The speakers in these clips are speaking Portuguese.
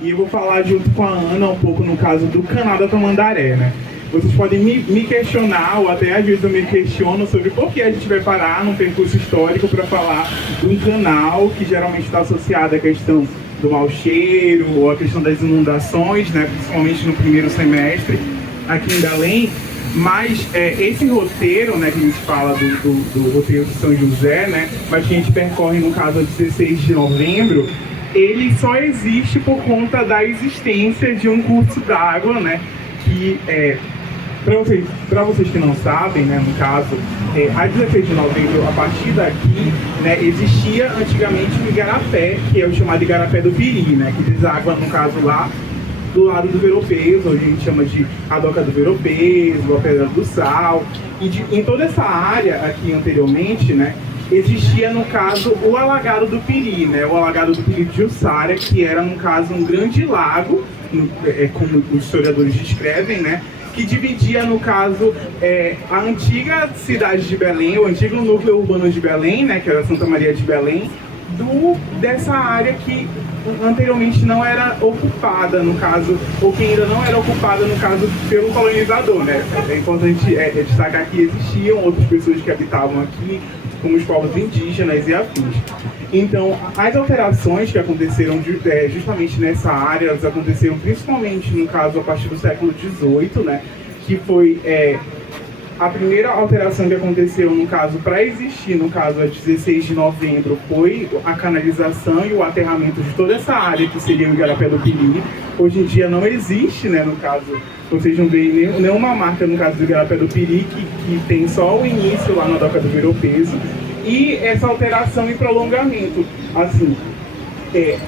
E eu vou falar junto com a Ana um pouco no caso do Canal da Tamandaré, né? Vocês podem me questionar, ou até às vezes eu me questiono sobre por que a gente vai parar num percurso histórico para falar de um canal que geralmente está associado à questão do mau cheiro, ou à questão das inundações, né? Principalmente no primeiro semestre aqui em Belém. Mas esse roteiro, né, que a gente fala do roteiro de São José, né, mas que a gente percorre no caso a 16 de novembro, ele só existe por conta da existência de um curso d'água, né, que para vocês que não sabem, né, no caso, a 16 de novembro, a partir daqui, né, existia antigamente um igarapé, que é o chamado Igarapé do Piri, né, que deságua, no caso, lá do lado do Ver-o-Peso, hoje a gente chama de a Doca do Ver-o-Peso, a Pedra do Sal, e em toda essa área aqui anteriormente, né, existia, no caso, o Alagado do Piri, né, o Alagado do Piri de Jussara, que era, no caso, um grande lago, como os historiadores descrevem, né, que dividia, no caso, a antiga cidade de Belém, o antigo núcleo urbano de Belém, né, que era Santa Maria de Belém, dessa área que anteriormente não era ocupada, no caso, ou que ainda não era ocupada, no caso, pelo colonizador, né? É importante destacar que existiam outras pessoas que habitavam aqui, como os povos indígenas e afins. Então, as alterações que aconteceram justamente nessa área, elas aconteceram principalmente, no caso, a partir do século XVIII, né? Que foi a primeira alteração que aconteceu, no caso, para existir, no caso, a 16 de novembro, foi a canalização e o aterramento de toda essa área que seria o Igarapé do Piri. Hoje em dia não existe, né, no caso, vocês não veem nenhuma marca, no caso do Igarapé do Piri, que tem só o início lá na Doca do Ver-o-Peso. E essa alteração e prolongamento, assim,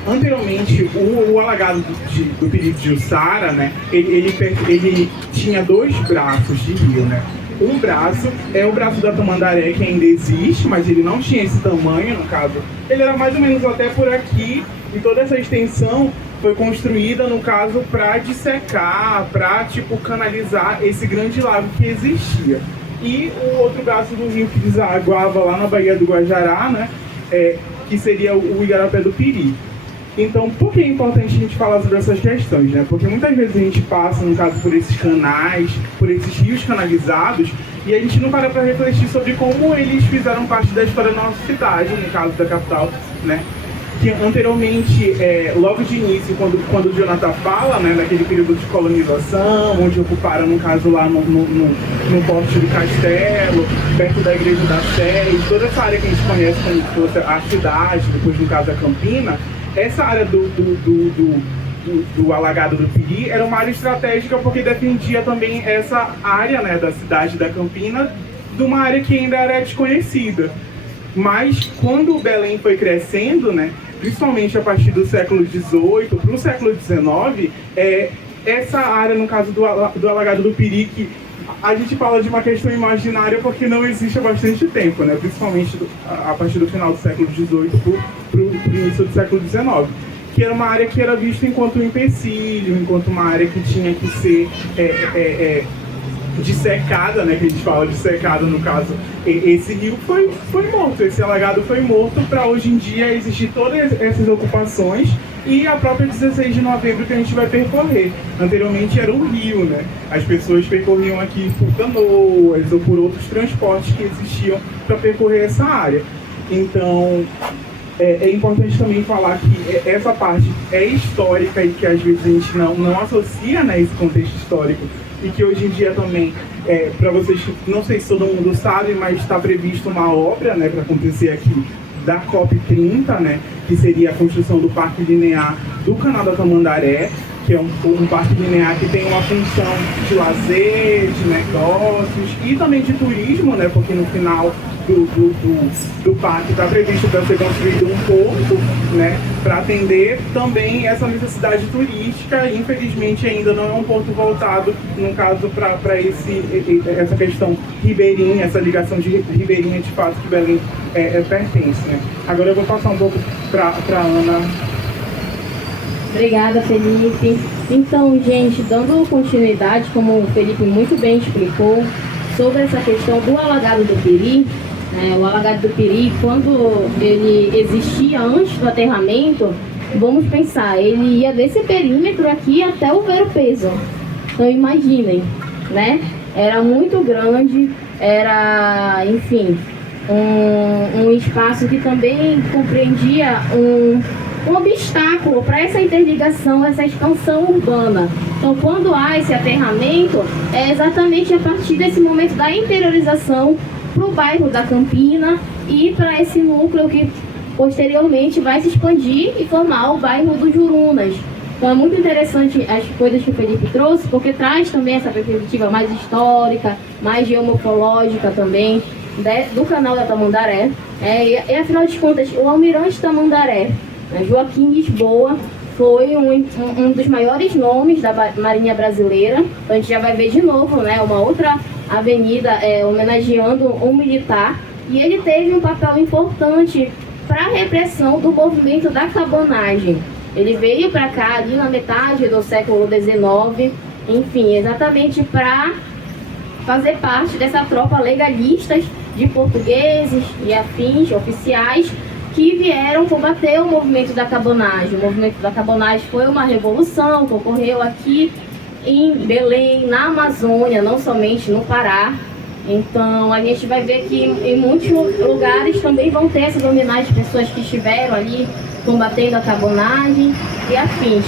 anteriormente, o alagado do Piri de Jussara, né, ele tinha dois braços de rio, né. Um braço é o braço da Tamandaré, que ainda existe, mas ele não tinha esse tamanho, no caso. Ele era mais ou menos até por aqui, e toda essa extensão foi construída, no caso, para dissecar, para, tipo, canalizar esse grande lago que existia. E o outro braço do rio que desaguava lá na Baía do Guajará, né, que seria o Igarapé do Piri. Então, por que é importante a gente falar sobre essas questões, né? Porque muitas vezes a gente passa, no caso, por esses canais, por esses rios canalizados, e a gente não para refletir sobre como eles fizeram parte da história da nossa cidade, no caso da capital, né? Que anteriormente, logo de início, quando o Jonathan fala, né, daquele período de colonização, onde ocuparam, no caso, lá no Porte do Castelo, perto da Igreja da Sé, e toda essa área que a gente conhece como se fosse a cidade, depois, no caso, a Campina, essa área do Alagado do Piri era uma área estratégica porque defendia também essa área, né, da cidade da Campina, de uma área que ainda era desconhecida. Mas quando o Belém foi crescendo, né, principalmente a partir do século XVIII para o século XIX, essa área, no caso do Alagado do Piri, que a gente fala de uma questão imaginária porque não existe há bastante tempo, né, principalmente a partir do final do século XVIII para o início do século XIX, que era uma área que era vista enquanto um empecilho, enquanto uma área que tinha que ser dissecada, né, que a gente fala de secada, no caso, esse rio foi morto, esse alagado foi morto para hoje em dia existir todas essas ocupações e a própria 16 de novembro que a gente vai percorrer. Anteriormente era um rio, né, as pessoas percorriam aqui por canoas ou por outros transportes que existiam para percorrer essa área. Então, é importante também falar que essa parte é histórica e que às vezes a gente não associa, né, esse contexto histórico, e que hoje em dia também, para vocês, não sei se todo mundo sabe, mas está previsto uma obra, né, para acontecer aqui da COP30, né, que seria a construção do Parque Linear do Canal da Tamandaré, que é um parque linear que tem uma função de lazer, de negócios e também de turismo, né, porque no final do parque está previsto para ser construído um porto, né, para atender também essa necessidade turística. Infelizmente ainda não é um porto voltado, no caso, para essa questão ribeirinha, essa ligação de ribeirinha de fato que Belém pertence, né. Agora eu vou passar um pouco para Ana. Obrigada, Felipe. Então, gente, dando continuidade, como o Felipe muito bem explicou, sobre essa questão do Alagado do Piri, o Alagado do Piri, quando ele existia antes do aterramento, vamos pensar, ele ia desse perímetro aqui até o Ver o Peso. Então imaginem, né? Era muito grande, era, enfim, um espaço que também compreendia um obstáculo para essa interligação, essa expansão urbana. Então, quando há esse aterramento, é exatamente a partir desse momento da interiorização para o bairro da Campina e para esse núcleo que posteriormente vai se expandir e formar o bairro dos Jurunas. Então é muito interessante as coisas que o Felipe trouxe, porque traz também essa perspectiva mais histórica, mais geomorfológica também, do canal da Tamandaré. E afinal de contas, o almirante Tamandaré, Joaquim Lisboa, foi um dos maiores nomes da Marinha Brasileira. Então a gente já vai ver de novo, né, uma outra avenida homenageando um militar. E ele teve um papel importante para a repressão do movimento da cabonagem. Ele veio para cá ali na metade do século XIX, enfim, exatamente para fazer parte dessa tropa legalistas de portugueses e afins oficiais que vieram combater o movimento da cabonagem. O movimento da cabonagem foi uma revolução que ocorreu aqui em Belém, na Amazônia, não somente no Pará. Então a gente vai ver que em muitos lugares também vão ter essas homenagens de pessoas que estiveram ali combatendo a cabonagem e afins.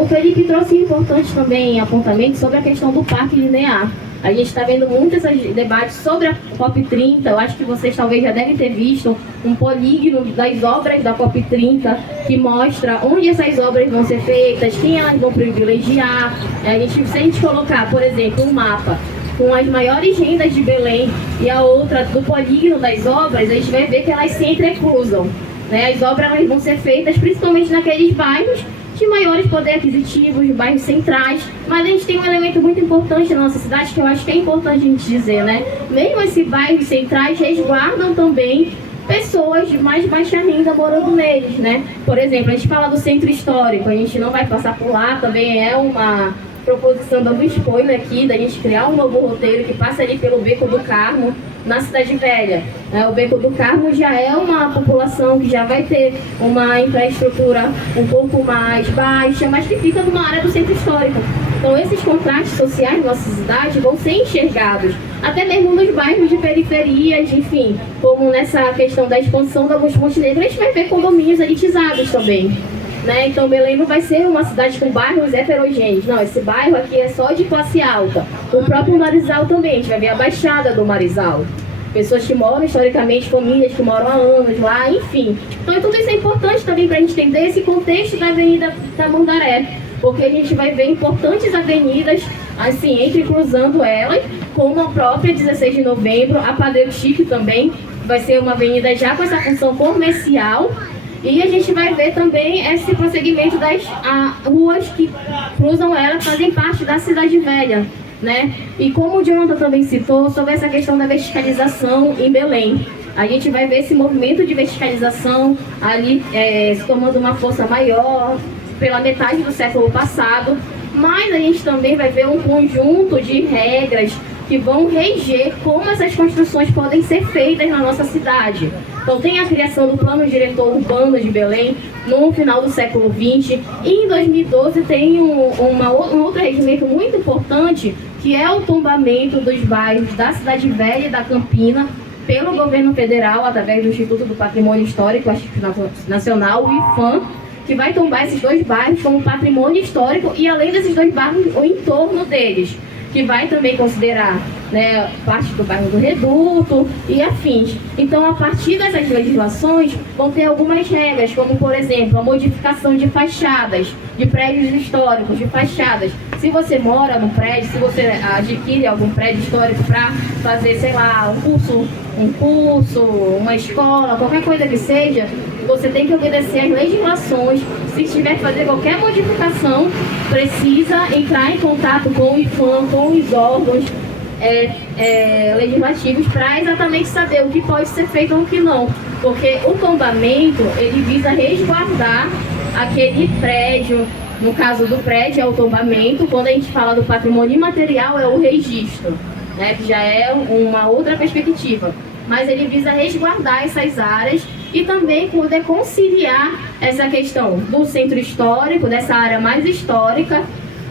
O Felipe trouxe importante também apontamento sobre a questão do parque linear. A gente está vendo muitos debates sobre a COP30. Eu acho que vocês talvez já devem ter visto um polígono das obras da COP30 que mostra onde essas obras vão ser feitas, quem elas vão privilegiar. Se a gente colocar, por exemplo, um mapa com as maiores rendas de Belém e a outra do polígono das obras, a gente vai ver que elas se entrecruzam. As obras elas vão ser feitas principalmente naqueles bairros de maiores poder aquisitivos, bairros centrais, mas a gente tem um elemento muito importante na nossa cidade que eu acho que é importante a gente dizer, né? Mesmo esses bairros centrais resguardam também pessoas de mais baixa renda morando neles, né? Por exemplo, a gente fala do centro histórico, a gente não vai passar por lá, também é uma proposição dando spoiler aqui, da gente criar um novo roteiro que passa ali pelo Beco do Carmo, na Cidade Velha. O Beco do Carmo já é uma população que já vai ter uma infraestrutura um pouco mais baixa, mas que fica numa área do centro histórico. Então esses contrastes sociais da nossa cidade vão ser enxergados, até mesmo nos bairros de periferias, enfim, como nessa questão da expansão da Augusto Montenegro, a gente vai ver condomínios elitizados também. Então Belém não vai ser uma cidade com bairros heterogêneos, não, esse bairro aqui é só de classe alta. O próprio Marizal também, a gente vai ver a Baixada do Marizal. Pessoas que moram historicamente, famílias que moram há anos lá, enfim. Então tudo isso é importante também para a gente entender esse contexto da Avenida Tamandaré, porque a gente vai ver importantes avenidas, assim, entrecruzando elas, como a própria 16 de novembro, a Padeiro Chique também, vai ser uma avenida já com essa função comercial. E a gente vai ver também esse prosseguimento das ruas que cruzam ela, fazem parte da Cidade Velha, né? E como o Jonathan também citou sobre essa questão da verticalização em Belém, a gente vai ver esse movimento de verticalização ali se tomando uma força maior pela metade do século passado, mas a gente também vai ver um conjunto de regras que vão reger como essas construções podem ser feitas na nossa cidade. Então tem a criação do Plano Diretor Urbano de Belém no final do século XX, e em 2012 tem um outro regimento muito importante, que é o tombamento dos bairros da Cidade Velha e da Campina pelo governo federal, através do Instituto do Patrimônio Histórico Nacional, o IPHAN, que vai tombar esses dois bairros como patrimônio histórico, e além desses dois bairros, o entorno deles, que vai também considerar, né, parte do bairro do Reduto e afins. Então, a partir dessas legislações, vão ter algumas regras, como, por exemplo, a modificação de fachadas, de prédios históricos, de fachadas. Se você mora no prédio, se você adquire algum prédio histórico para fazer, sei lá, um curso, uma escola, qualquer coisa que seja, você tem que obedecer às legislações. Se tiver que fazer qualquer modificação, precisa entrar em contato com o IPHAN, com os órgãos legislativos, para exatamente saber o que pode ser feito ou o que não. Porque o tombamento, ele visa resguardar aquele prédio. No caso do prédio é o tombamento, quando a gente fala do patrimônio imaterial é o registro, né, que já é uma outra perspectiva. Mas ele visa resguardar essas áreas e também poder conciliar essa questão do centro histórico, dessa área mais histórica,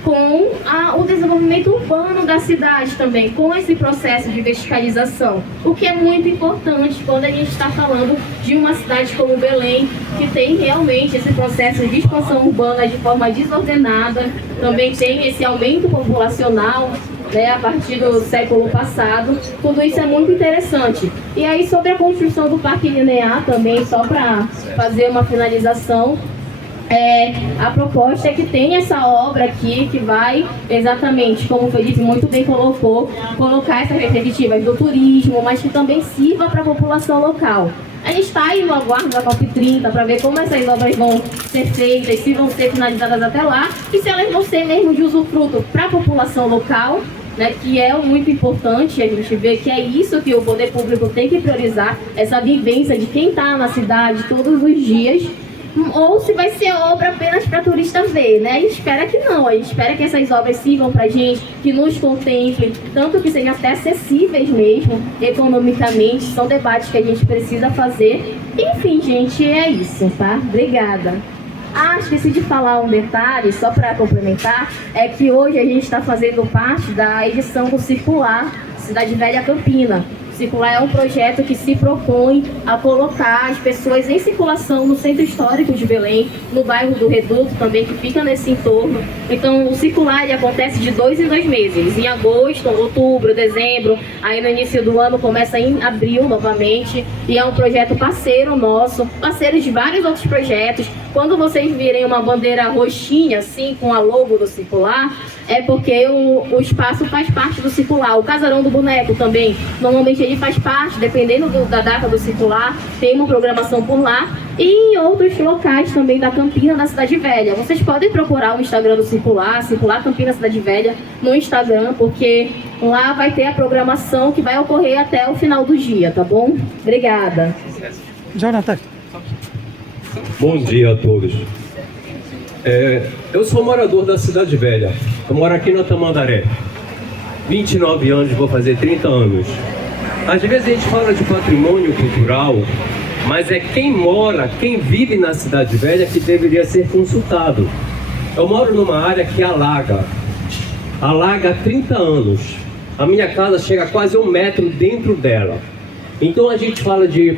com o desenvolvimento urbano da cidade também, com esse processo de verticalização, o que é muito importante quando a gente está falando de uma cidade como Belém, que tem realmente esse processo de expansão urbana de forma desordenada, também tem esse aumento populacional, né, a partir do século passado. Tudo isso é muito interessante. E aí, sobre a construção do Parque Linear também, só para fazer uma finalização, a proposta é que tenha essa obra aqui que vai exatamente, como o Felipe muito bem colocou, colocar essas perspectivas do turismo, mas que também sirva para a população local. A gente está aí no aguardo da COP30 para ver como essas obras vão ser feitas, se vão ser finalizadas até lá e se elas vão ser mesmo de usufruto para a população local, né, que é muito importante a gente ver que é isso que o poder público tem que priorizar, essa vivência de quem está na cidade todos os dias, ou se vai ser obra apenas para turista ver, né? A gente espera que não, a gente espera que essas obras sirvam para a gente, que nos contemplem, tanto que sejam até acessíveis mesmo, economicamente, são debates que a gente precisa fazer. Enfim, gente, é isso, tá? Obrigada. Esqueci de falar um detalhe, só para complementar, é que hoje a gente está fazendo parte da edição do Circular Cidade Velha Campina. Circular é um projeto que se propõe a colocar as pessoas em circulação no centro histórico de Belém, no bairro do Reduto também, que fica nesse entorno. Então, o Circular ele acontece de 2 em 2 meses, em agosto, outubro, dezembro, aí no início do ano começa em abril novamente, e é um projeto parceiro nosso, parceiro de vários outros projetos. Quando vocês virem uma bandeira roxinha, assim, com a logo do Circular, é porque o espaço faz parte do Circular. O Casarão do Boneco também, normalmente ele faz parte, dependendo da data do Circular, tem uma programação por lá. E em outros locais também da Campina, da Cidade Velha. Vocês podem procurar o Instagram do Circular, Circular Campina Cidade Velha, no Instagram, porque lá vai ter a programação que vai ocorrer até o final do dia, tá bom? Obrigada. Jonathan. Bom dia a todos. Eu sou morador da Cidade Velha. Eu moro aqui na Tamandaré. 29 anos, vou fazer 30 anos. Às vezes a gente fala de patrimônio cultural, mas é quem mora, quem vive na Cidade Velha que deveria ser consultado. Eu moro numa área que alaga há 30 anos. A minha casa chega a quase 1 metro dentro dela. Então a gente fala de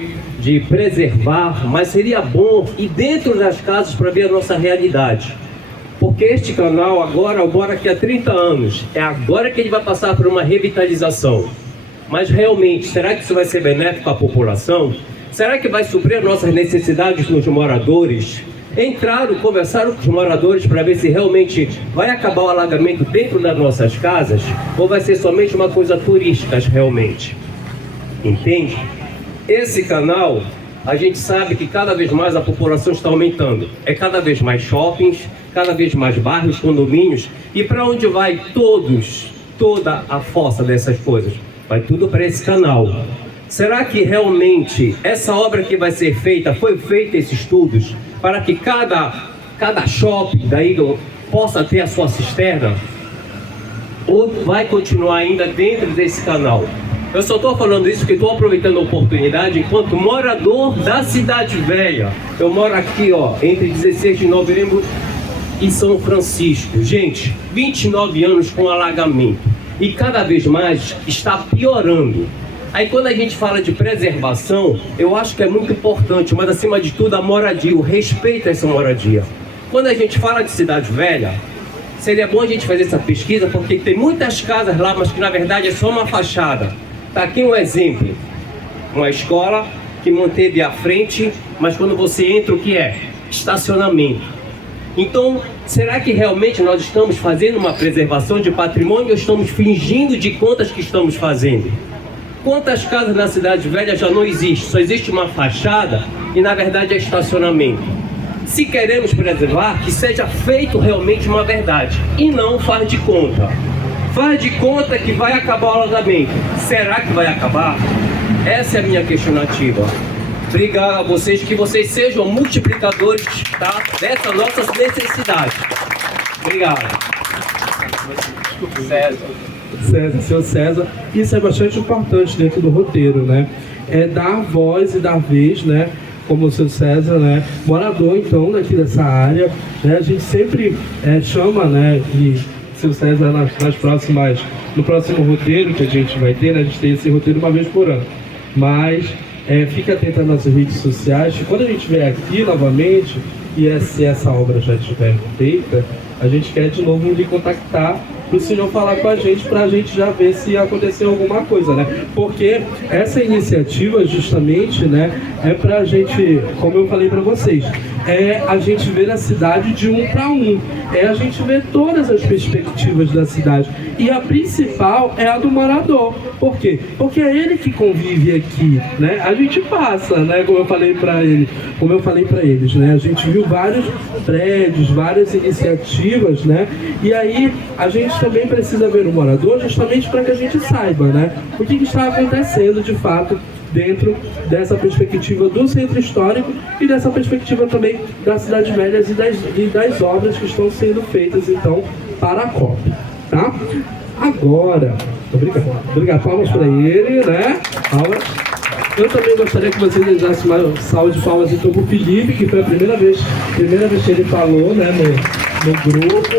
preservar, mas seria bom ir dentro das casas para ver a nossa realidade. Porque este canal agora, eu moro aqui há 30 anos, é agora que ele vai passar por uma revitalização. Mas realmente, será que isso vai ser benéfico à população? Será que vai suprir as nossas necessidades nos moradores? Entraram, conversaram com os moradores para ver se realmente vai acabar o alagamento dentro das nossas casas ou vai ser somente uma coisa turística realmente. Entende? Esse canal, a gente sabe que cada vez mais a população está aumentando. É cada vez mais shoppings, cada vez mais bairros, condomínios. E para onde vai toda a força dessas coisas? Vai tudo para esse canal. Será que realmente essa obra que vai ser feita, foi feita esses estudos para que cada shopping daí possa ter a sua cisterna? Ou vai continuar ainda dentro desse canal? Eu só estou falando isso porque estou aproveitando a oportunidade enquanto morador da Cidade Velha. Eu moro aqui, entre 16 de novembro e São Francisco. Gente, 29 anos com alagamento. E cada vez mais está piorando. Aí quando a gente fala de preservação, eu acho que é muito importante, mas acima de tudo a moradia, o respeito a essa moradia. Quando a gente fala de Cidade Velha, seria bom a gente fazer essa pesquisa, porque tem muitas casas lá, mas que na verdade é só uma fachada. Está aqui um exemplo, uma escola que manteve à frente, mas quando você entra, o que é? Estacionamento. Então, será que realmente nós estamos fazendo uma preservação de patrimônio ou estamos fingindo de contas que estamos fazendo? Quantas casas na Cidade Velha já não existem? Só existe uma fachada e na verdade é estacionamento. Se queremos preservar, que seja feito realmente uma verdade e não faz de conta. Faz de conta que vai acabar o alagamento. Será que vai acabar? Essa é a minha questionativa. Obrigado a vocês, que vocês sejam multiplicadores, tá, dessa nossa necessidade. Obrigado. Senhor César, isso é bastante importante dentro do roteiro, né? É dar voz e dar vez, né, como o seu César, né, morador então daqui dessa área, né, a gente sempre chama, né, e seu César no próximo roteiro que a gente vai ter, né, a gente tem esse roteiro uma vez por ano, mas fique atento às nossas redes sociais, que quando a gente vier aqui novamente, e se essa obra já estiver feita, a gente quer de novo lhe contactar para o senhor falar com a gente, para a gente já ver se aconteceu alguma coisa, né? Porque essa iniciativa justamente, né, é para a gente, como eu falei para vocês, é a gente ver a cidade de um para um, é a gente ver todas as perspectivas da cidade, e a principal é a do morador. Por quê? Porque é ele que convive aqui, né? A gente passa, né, como eu falei para eles, né? A gente viu vários prédios, várias iniciativas, né? E aí a gente também precisa ver o morador justamente para que a gente saiba, né, o que está acontecendo de fato dentro dessa perspectiva do centro histórico e dessa perspectiva também das cidades médias e das obras que estão sendo feitas então para a COP, tá? Agora, obrigado, palmas para ele, né? Palmas. Eu também gostaria que vocês desejassem uma salva de palmas então para o Felipe, que foi a primeira vez que ele falou, né, no grupo.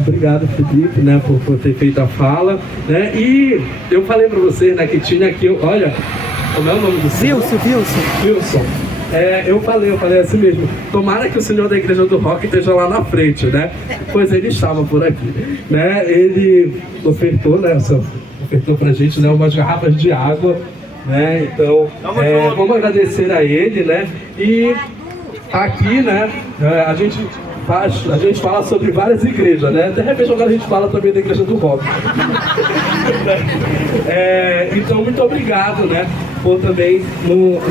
Obrigado, Felipe, né, por ter feito a fala, né? E eu falei para vocês, né, que tinha aqui, olha, como é o nome do senhor? Wilson. Eu falei assim mesmo, tomara que o senhor da Igreja do Rock esteja lá na frente, né? Pois ele estava por aqui, né? Ele ofertou, né, ofertou pra gente, né, umas garrafas de água, né? Então, vamos agradecer a ele, né? E aqui, né, a gente fala sobre várias igrejas, né? De repente agora a gente fala também da Igreja do Rock. Então, muito obrigado, né, por também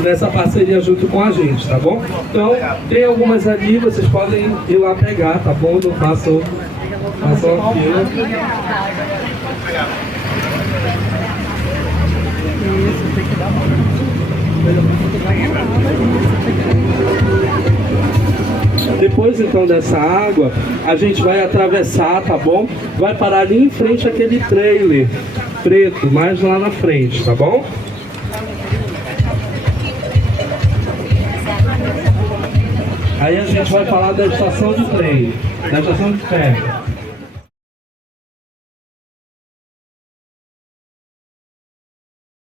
nessa parceria junto com a gente, tá bom? Então, tem algumas ali, vocês podem ir lá pegar, tá bom? Não façam aqui. Depois então dessa água, a gente vai atravessar, tá bom? Vai parar ali em frente àquele trailer preto, mais lá na frente, tá bom? Aí a gente vai falar da estação de trem, da estação de ferro.